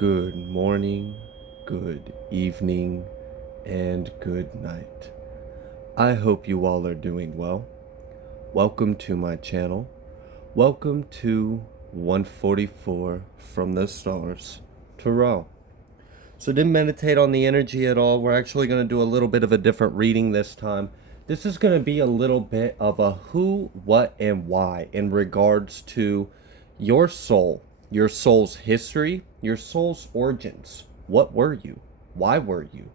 Good morning, good evening, and good night. I hope you all are doing well. Welcome to my channel. Welcome to 144 from the stars to Ra. So didn't meditate on the energy at all. We're actually going to do a little bit of a different reading this time. This is going to be a little bit of a who, what, and why in regards to your soul, your soul's history, your soul's origins. What were you? Why were you?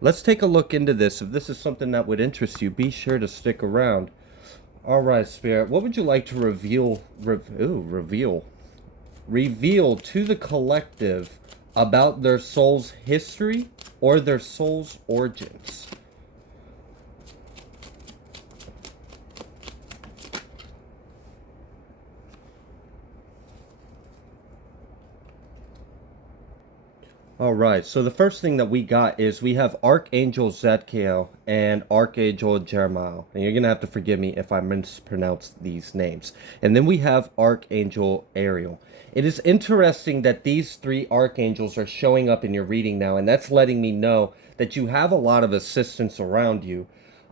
Let's take a look into this. If this is something that would interest you, be sure to stick around. All right, Spirit, what would you like to reveal to the collective about their soul's history or their soul's origins? All right, so the first thing that we got is we have Archangel Zadkiel and Archangel Jeremiah. And you're going to have to forgive me if I mispronounce these names. And then we have Archangel Ariel. It is interesting that these three archangels are showing up in your reading now, and that's letting me know that you have a lot of assistance around you.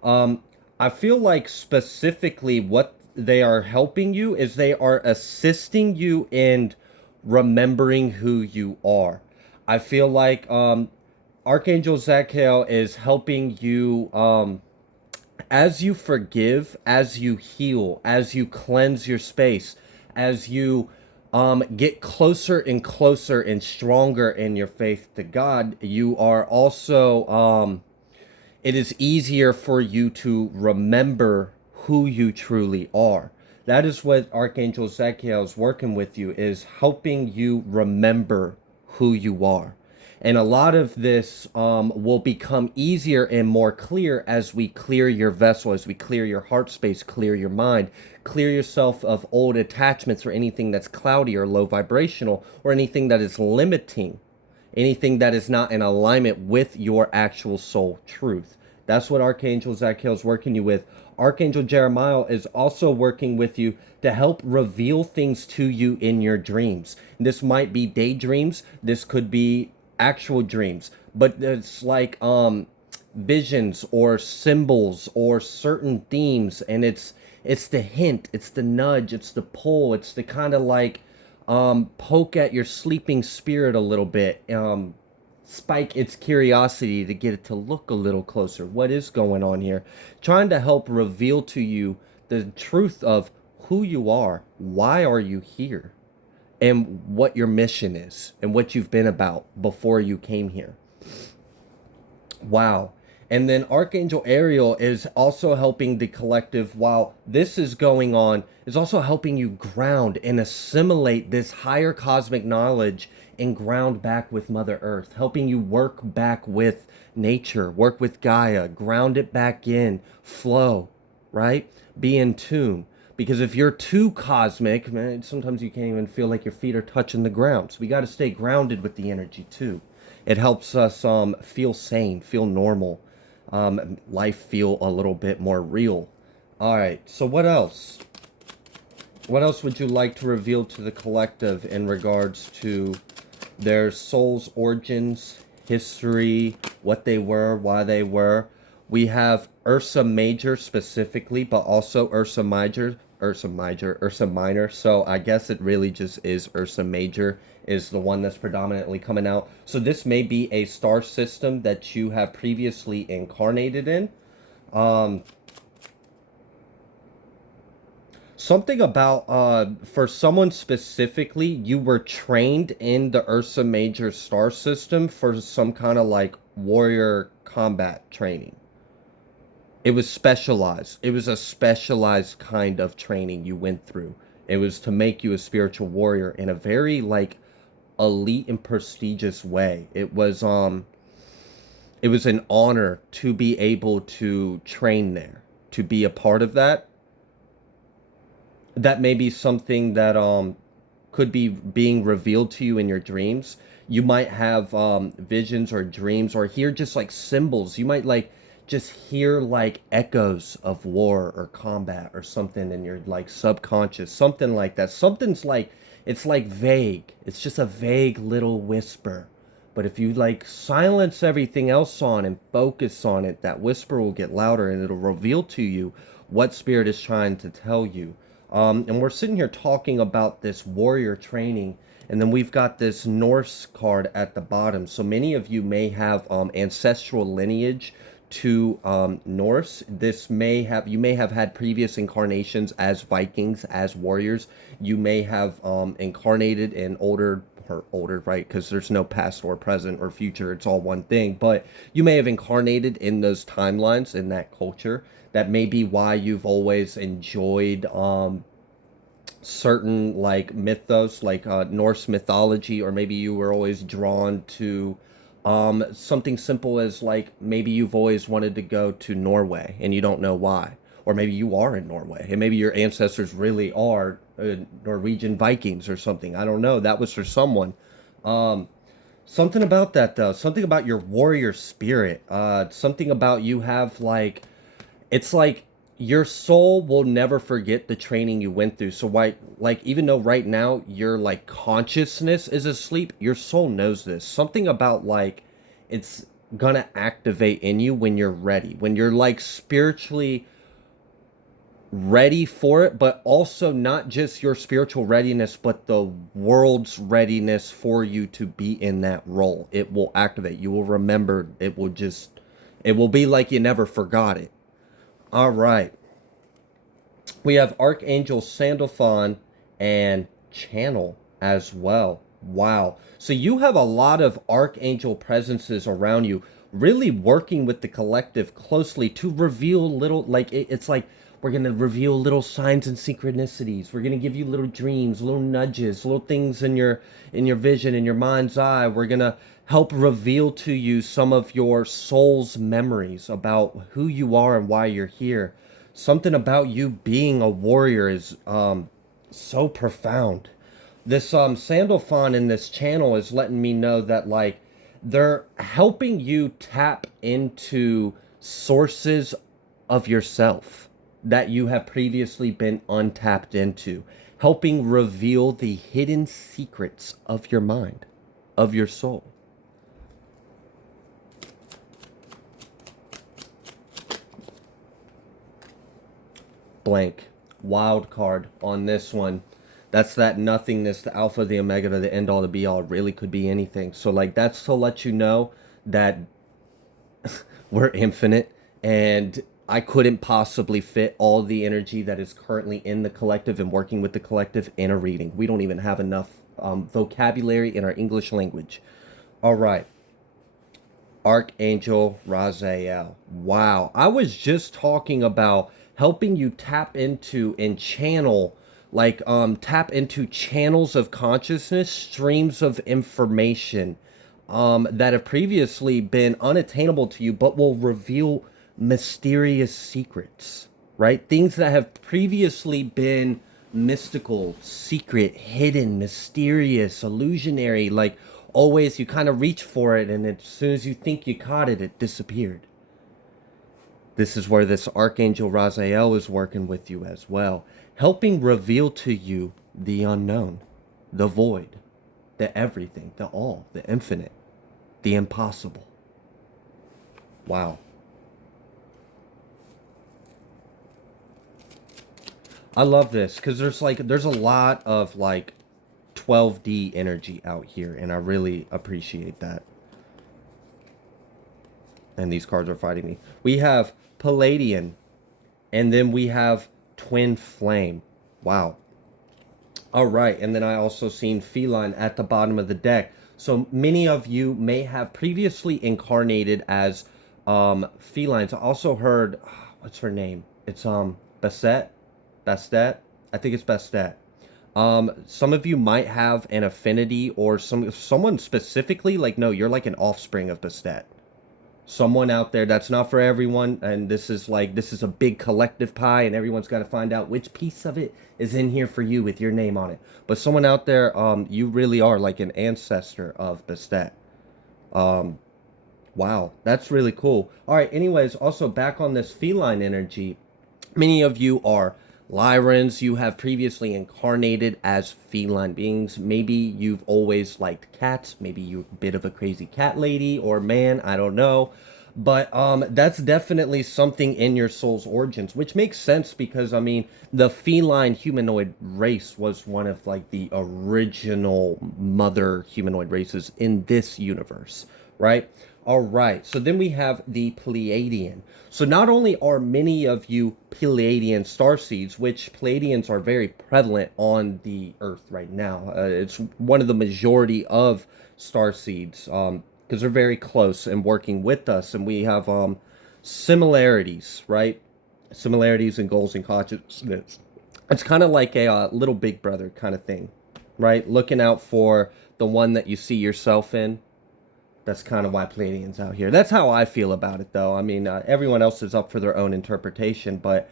I feel like specifically what they are helping you is they are assisting you in remembering who you are. I feel like Archangel Zadkiel is helping you as you forgive, as you heal, as you cleanse your space, as you get closer and closer and stronger in your faith to God. You are also it is easier for you to remember who you truly are. That is what Archangel Zadkiel is working with you, is helping you remember who you are. And a lot of this will become easier and more clear as we clear your vessel, as we clear your heart space, clear your mind, clear yourself of old attachments or anything that's cloudy or low vibrational or anything that is limiting, anything that is not in alignment with your actual soul truth. That's what Archangel Zadkiel is working you with. Archangel Jeremiah is also working with you to help reveal things to you in your dreams. This might be daydreams. This could be actual dreams. But it's like visions or symbols or certain themes. And it's the hint. It's the nudge. It's the pull. It's the kind of like poke at your sleeping spirit a little bit. Spike its curiosity to get it to look a little closer. What is going on here? Trying to help reveal to you the truth of who you are, why are you here, and what your mission is, and what you've been about before you came here. Wow. And then Archangel Ariel is also helping the collective while this is going on, is also helping you ground and assimilate this higher cosmic knowledge and ground back with Mother Earth, helping you work back with nature, work with Gaia, ground it back in, flow, right? Be in tune. Because if you're too cosmic, man, sometimes you can't even feel like your feet are touching the ground. So we got to stay grounded with the energy too. It helps us feel sane, feel normal, life feel a little bit more real. All right, so what else? What else would you like to reveal to the collective in regards to their soul's origins, history, what they were, why they were? We have Ursa Major specifically, but also Ursa Major. Ursa Minor. So I guess it really just is Ursa Major is the one that's predominantly coming out. So this may be a star system that you have previously incarnated in. Something about for someone specifically, you were trained in the Ursa Major star system for some kind of like warrior combat training. It was specialized. It was a specialized kind of training you went through. It was to make you a spiritual warrior in a very like elite and prestigious way. It was an honor to be able to train there, to be a part of that. That may be something that could be being revealed to you in your dreams. You might have visions or dreams or hear just like symbols. You might like just hear like echoes of war or combat or something in your like subconscious, something like that. Something's like it's like vague. It's just a vague little whisper. But if you like silence everything else on and focus on it, that whisper will get louder and it'll reveal to you what spirit is trying to tell you. And we're sitting here talking about this warrior training, and then we've got this Norse card at the bottom. So many of you may have ancestral lineage to Norse. You may have had previous incarnations as Vikings, as warriors. You may have incarnated in older, right? Because there's no past or present or future. It's all one thing. But you may have incarnated in those timelines in that culture. That may be why you've always enjoyed certain like mythos, like Norse mythology, or maybe you were always drawn to something simple as like maybe you've always wanted to go to Norway and you don't know why. Or maybe you are in Norway and maybe your ancestors really are Norwegian Vikings or something. I don't know. That was for someone. Something about that though. Something about your warrior spirit. Something about you have like, it's like your soul will never forget the training you went through. So why, like, even though right now your like consciousness is asleep, your soul knows this. Something about like it's gonna activate in you when you're ready, when you're like spiritually ready for it, but also not just your spiritual readiness, but the world's readiness for you to be in that role. It will activate. You will remember. It will be like you never forgot it. All right. We have Archangel Sandalphon and Channel as well. Wow. So you have a lot of Archangel presences around you, really working with the collective closely to reveal little, like, it's like we're going to reveal little signs and synchronicities. We're going to give you little dreams, little nudges, little things in your vision, in your mind's eye. We're going to help reveal to you some of your soul's memories about who you are and why you're here. Something about you being a warrior is so profound. This Sandalphon in this channel is letting me know that like they're helping you tap into sources of yourself that you have previously been untapped into, helping reveal the hidden secrets of your mind, of your soul. Blank. Wild card on this one. That's that nothingness, the alpha, the omega, the end all, the be all. It really could be anything. So like that's to let you know that we're infinite and I couldn't possibly fit all the energy that is currently in the collective and working with the collective in a reading. We don't even have enough vocabulary in our English language. All right. Archangel Raziel. Wow. I was just talking about helping you tap into and channel, like tap into channels of consciousness, streams of information that have previously been unattainable to you, but will reveal mysterious secrets, right? Things that have previously been mystical, secret, hidden, mysterious, illusionary, like always you kind of reach for it and as soon as you think you caught it, it disappeared. This is where this Archangel Raziel is working with you as well, helping reveal to you the unknown, the void, the everything, the all, the infinite, the impossible. Wow. I love this because there's a lot of like 12D energy out here, and I really appreciate that. And these cards are fighting me. We have Palladian, and then we have Twin Flame. Wow. All right, and then I also seen Feline at the bottom of the deck. So many of you may have previously incarnated as felines. I also heard, what's her name? It's Bastet. I think it's Bastet. Some of you might have an affinity or someone specifically like, no, you're like an offspring of Bastet. Someone out there, that's not for everyone, and this is a big collective pie and everyone's got to find out which piece of it is in here for you with your name on it. But someone out there, you really are like an ancestor of Bastet. Wow, that's really cool. All right, anyways, also back on this feline energy, many of you are Lyrans, you have previously incarnated as feline beings. Maybe you've always liked cats. Maybe you're a bit of a crazy cat lady or man. I don't know. But that's definitely something in your soul's origins, which makes sense because, I mean, the feline humanoid race was one of, like, the original mother humanoid races in this universe, right? All right, so then we have the Pleiadian. So not only are many of you Pleiadian starseeds, which Pleiadians are very prevalent on the Earth right now. It's one of the majority of starseeds, because they're very close and working with us, and we have similarities, right? Similarities in goals and consciousness. It's kind of like a little big brother kind of thing, right? Looking out for the one that you see yourself in. That's kind of why Pleiadians out here. That's how I feel about it, though. I mean, everyone else is up for their own interpretation, but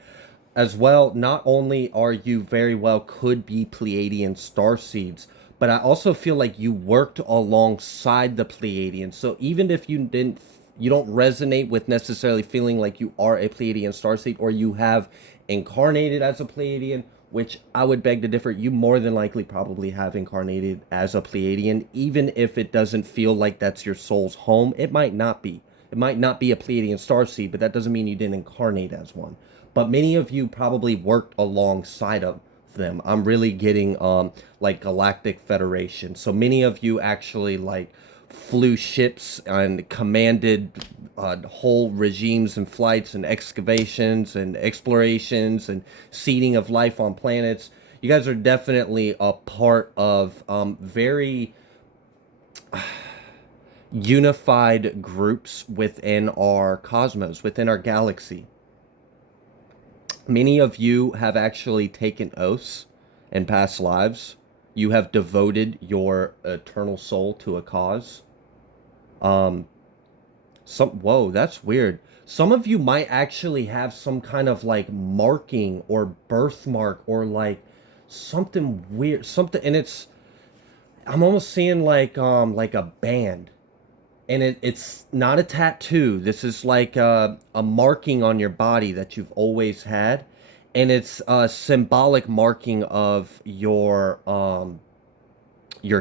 as well, not only are you very well could be Pleiadian starseeds, but I also feel like you worked alongside the Pleiadians. So even if you don't resonate with necessarily feeling like you are a Pleiadian starseed, or you have incarnated as a Pleiadian, which I would beg to differ. You more than likely probably have incarnated as a Pleiadian, even if it doesn't feel like that's your soul's home. It might not be. It might not be a Pleiadian starseed, but that doesn't mean you didn't incarnate as one. But many of you probably worked alongside of them. I'm really getting like Galactic Federation. So many of you actually like flew ships and commanded whole regimes and flights and excavations and explorations and seeding of life on planets. You guys are definitely a part of very unified groups within our cosmos, within our galaxy. Many of you have actually taken oaths in past lives. You have devoted your eternal soul to a cause. Whoa, that's weird. Some of you might actually have some kind of like marking or birthmark or like something weird, something, and I'm almost seeing like a band, and it's not a tattoo. This is like a marking on your body that you've always had, and it's a symbolic marking of your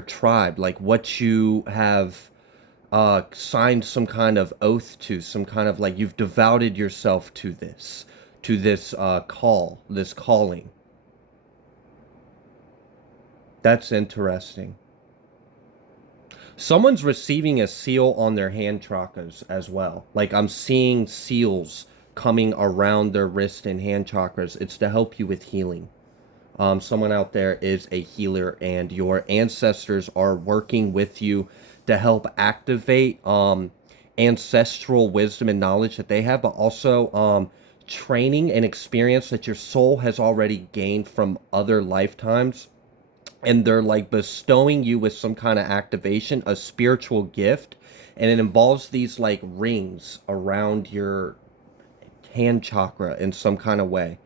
tribe, like what you have signed some kind of oath to, some kind of like you've devoted yourself to this this calling. That's interesting. Someone's receiving a seal on their hand chakras as well. Like I'm seeing seals coming around their wrist and hand chakras. It's to help you with healing. Someone out there is a healer, and your ancestors are working with you to help activate ancestral wisdom and knowledge that they have, but also training and experience that your soul has already gained from other lifetimes. And they're like bestowing you with some kind of activation, a spiritual gift, and it involves these like rings around your hand chakra in some kind of way.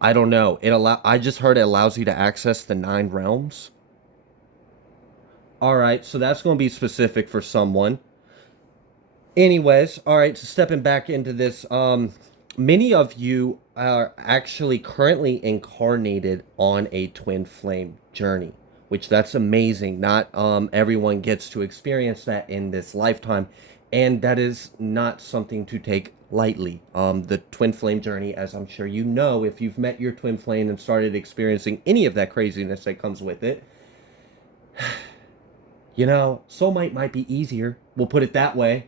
I don't know. I just heard it allows you to access the 9 realms. All right, so that's going to be specific for someone. Anyways, all right, so stepping back into this, many of you are actually currently incarnated on a twin flame journey, which that's amazing. Not everyone gets to experience that in this lifetime, and that is not something to take lightly. The twin flame journey, as I'm sure you know, if you've met your twin flame and started experiencing any of that craziness that comes with it, you know, soulmate might be easier. We'll put it that way.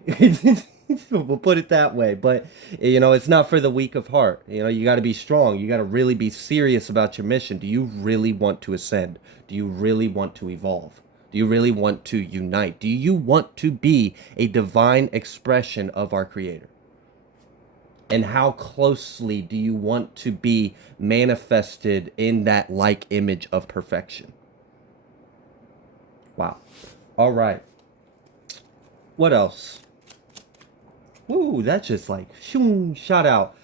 We'll put it that way. But, you know, it's not for the weak of heart. You know, you got to be strong. You got to really be serious about your mission. Do you really want to ascend? Do you really want to evolve? Do you really want to unite? Do you want to be a divine expression of our Creator? And how closely do you want to be manifested in that like image of perfection? Wow. All right. What else? Ooh, that's just like shoom, shout out.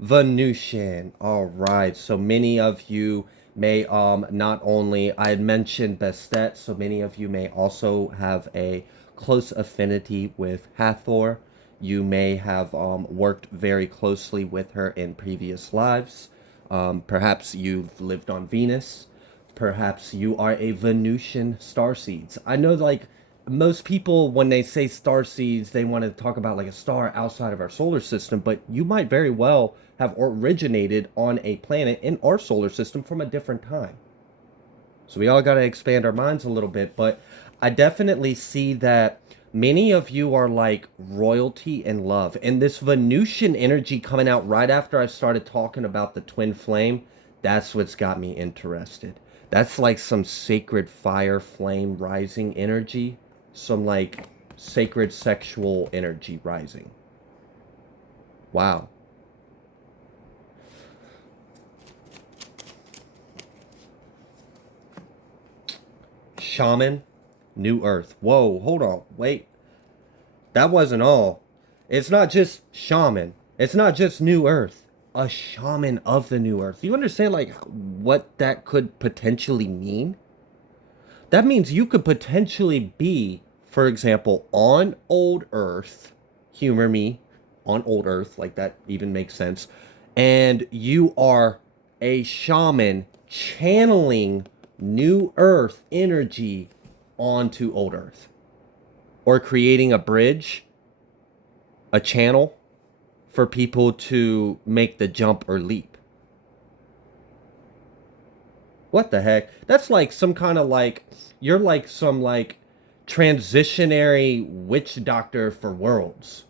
Venusian. All right. So many of you may not only I had mentioned Bastet, so many of you may also have a close affinity with Hathor. You may have worked very closely with her in previous lives. Perhaps you've lived on Venus. Perhaps you are a Venusian starseeds. I know, like, most people, when they say starseeds, they want to talk about like a star outside of our solar system, but you might very well have originated on a planet in our solar system from a different time. So we all got to expand our minds a little bit, but I definitely see that many of you are like royalty and love. And this Venusian energy coming out right after I started talking about the twin flame, that's what's got me interested. That's like some sacred fire flame rising energy, some like sacred sexual energy rising. Wow. Shaman, New Earth. Whoa, hold on. Wait. That wasn't all. It's not just shaman. It's not just New Earth. A shaman of the New Earth. You understand like what that could potentially mean? That means you could potentially be, for example, on old Earth. Humor me, on old Earth, like that even makes sense. And you are a shaman channeling New Earth energy onto old Earth, or creating a bridge, a channel for people to make the jump or leap. What the heck? That's like some kind of like, you're like some like transitionary witch doctor for worlds.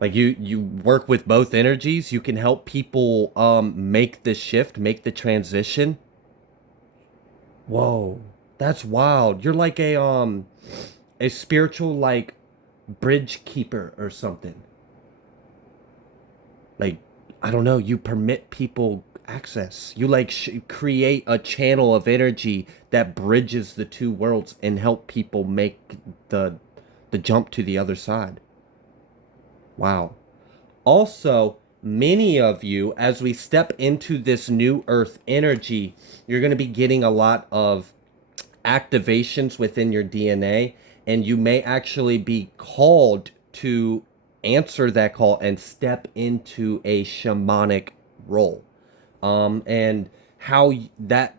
Like you work with both energies. You can help people make the shift, make the transition. Whoa. That's wild. You're like a spiritual like bridge keeper or something. Like, I don't know, you permit people access. You like create a channel of energy that bridges the two worlds and help people make the the jump to the other side. Wow. Also, many of you, as we step into this new earth energy, you're going to be getting a lot of activations within your DNA, and you may actually be called to answer that call and step into a shamanic role. And how that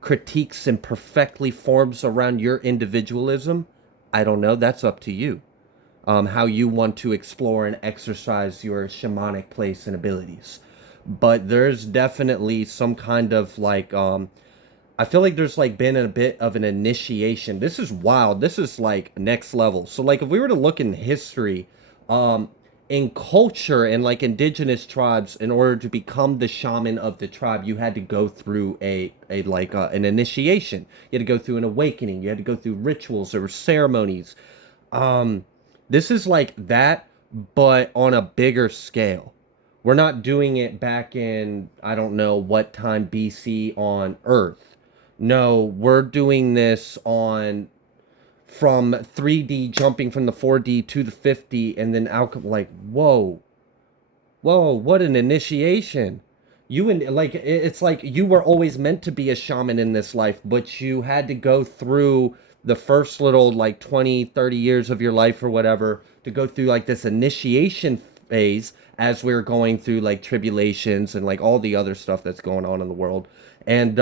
critiques and perfectly forms around your individualism, I don't know. That's up to you. How you want to explore and exercise your shamanic place and abilities. But there's definitely some kind of like I feel like there's like been a bit of an initiation. This is wild. This is like next level. So like if we were to look in history, um, in culture and like indigenous tribes, in order to become the shaman of the tribe, you had to go through a like an initiation. You had to go through an awakening. You had to go through rituals. There were ceremonies. Um, this is like that, but on a bigger scale. We're not doing it back in, I don't know what time BC on Earth. No, we're doing this on from 3D jumping from the 4D to the 50 and then out like whoa. Whoa, what an initiation. You and like it's like you were always meant to be a shaman in this life, but you had to go through the first little like 20, 30 years of your life or whatever to go through like this initiation phase as we're going through like tribulations and like all the other stuff that's going on in the world. And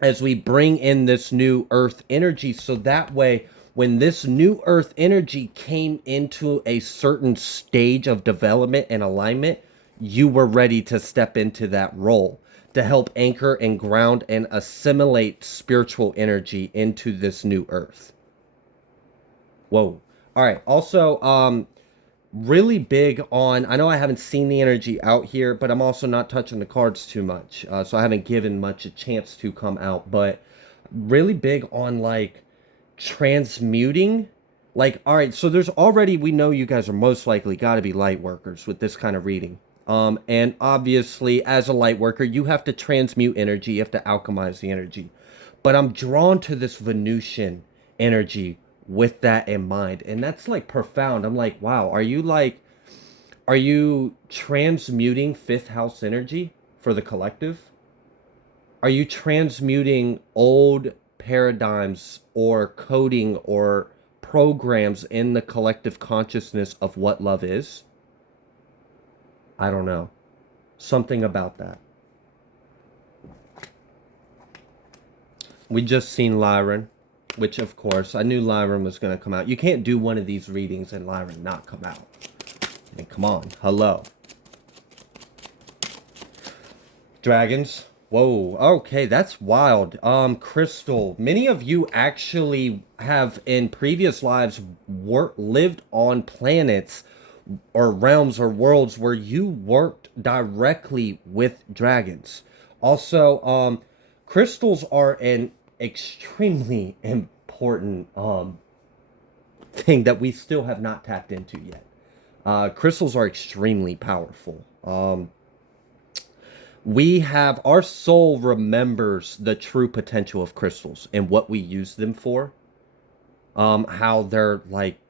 as we bring in this new earth energy, so that way when this new earth energy came into a certain stage of development and alignment, you were ready to step into that role to help anchor and ground and assimilate spiritual energy into this new earth. Whoa. All right. Also, really big on, I know I haven't seen the energy out here, but I'm also not touching the cards too much, so I haven't given much a chance to come out, but really big on like transmuting. Like, all right, so there's already, we know you guys are most likely got to be light workers with this kind of reading, and obviously as a light worker you have to transmute energy, you have to alchemize the energy, but I'm drawn to this Venusian energy with that in mind. And that's like profound. I'm like, wow, are you transmuting fifth house energy for the collective? Are you transmuting old paradigms or coding or programs in the collective consciousness of what love is? I don't know. Something about that. We just seen Lyran, which of course I knew Lyran was gonna come out. You can't do one of these readings and Lyran not come out. I mean, come on, hello. Dragons. Whoa, okay, that's wild. Crystal. Many of you actually have in previous lives lived on planets or realms or worlds where you worked directly with dragons. Also, crystals are an extremely important thing that we still have not tapped into yet. Crystals are extremely powerful. We have our soul remembers the true potential of crystals and what we use them for. How they're like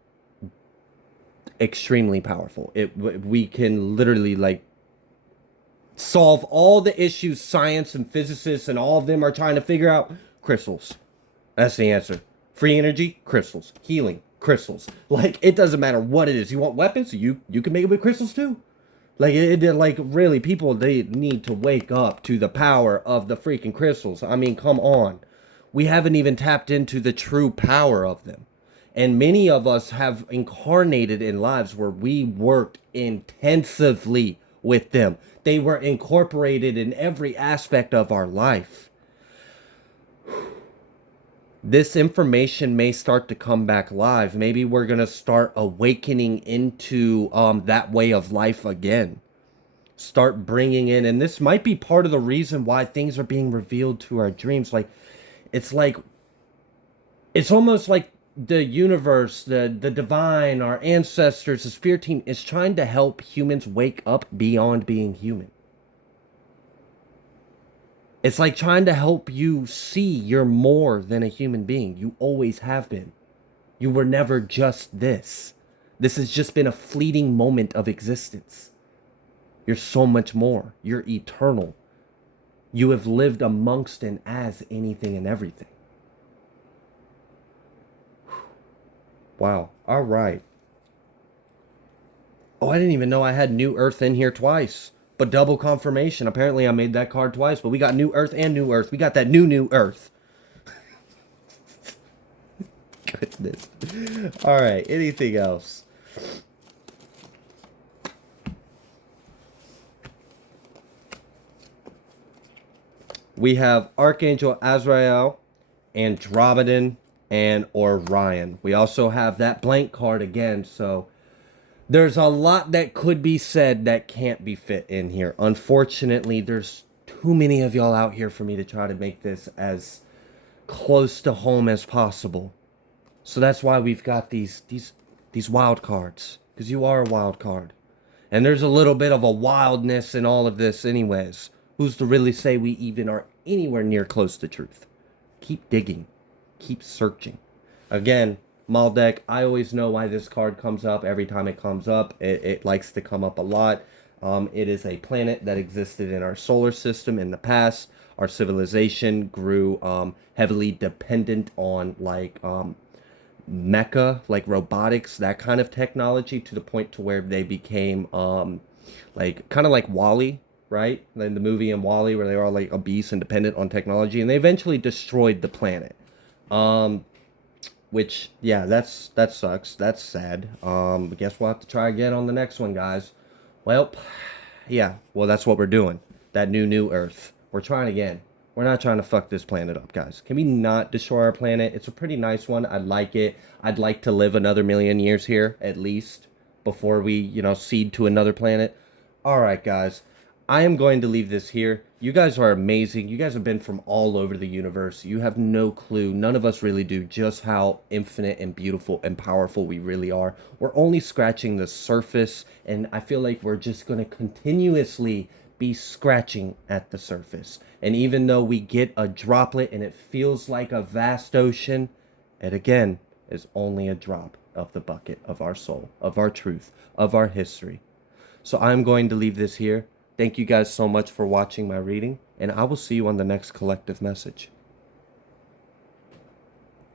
extremely powerful. We can literally like solve all the issues science and physicists and all of them are trying to figure out. Crystals. That's the answer. Free energy, crystals. Healing, crystals. Like it doesn't matter what it is. You want weapons? You can make it with crystals too. Like like really, people they need to wake up to the power of the freaking crystals. I mean, come on, we haven't even tapped into the true power of them, and many of us have incarnated in lives where we worked intensively with them. They were incorporated in every aspect of our life. This information may start to come back live. Maybe we're going to start awakening into that way of life again. Start bringing in, and this might be part of the reason why things are being revealed to our dreams. It's almost like the universe, the divine, our ancestors, the spirit team is trying to help humans wake up beyond being human. It's like trying to help you see you're more than a human being. You always have been. You were never just this. This has just been a fleeting moment of existence. You're so much more. You're eternal. You have lived amongst and as anything and everything. Wow. All right. Oh, I didn't even know I had New Earth in here twice. But double confirmation. Apparently I made that card twice, but we got New Earth and New Earth. We got that new Earth. Goodness. All right, anything else? We have Archangel Azrael, Andromedan, and Orion. We also have that blank card again, so there's a lot that could be said that can't be fit in here. Unfortunately, there's too many of y'all out here for me to try to make this as close to home as possible. So that's why we've got these wild cards, because you are a wild card. And there's a little bit of a wildness in all of this anyways. Who's to really say we even are anywhere near close to truth? Keep digging. Keep searching. Again, Maldek, I always know why this card comes up every time it comes up. It likes to come up a lot. It is a planet that existed in our solar system in the past. Our civilization grew heavily dependent on like mecha, like robotics, that kind of technology, to the point to where they became like kind of like Wall-E, right? In the movie in Wall-E, where they were all like obese and dependent on technology, and they eventually destroyed the planet. Which, yeah, that sucks. That's sad. But guess we'll have to try again on the next one, guys. Well, yeah, well, that's what we're doing. That new Earth. We're trying again. We're not trying to fuck this planet up, guys. Can we not destroy our planet? It's a pretty nice one. I like it. I'd like to live another 1,000,000 years here, at least, before we, seed to another planet. All right, guys. I am going to leave this here. You guys are amazing. You guys have been from all over the universe. You have no clue. None of us really do just how infinite and beautiful and powerful we really are. We're only scratching the surface, and I feel like we're just going to continuously be scratching at the surface. And even though we get a droplet and it feels like a vast ocean, it again is only a drop of the bucket of our soul, of our truth, of our history. So I'm going to leave this here. Thank you guys so much for watching my reading, and I will see you on the next collective message.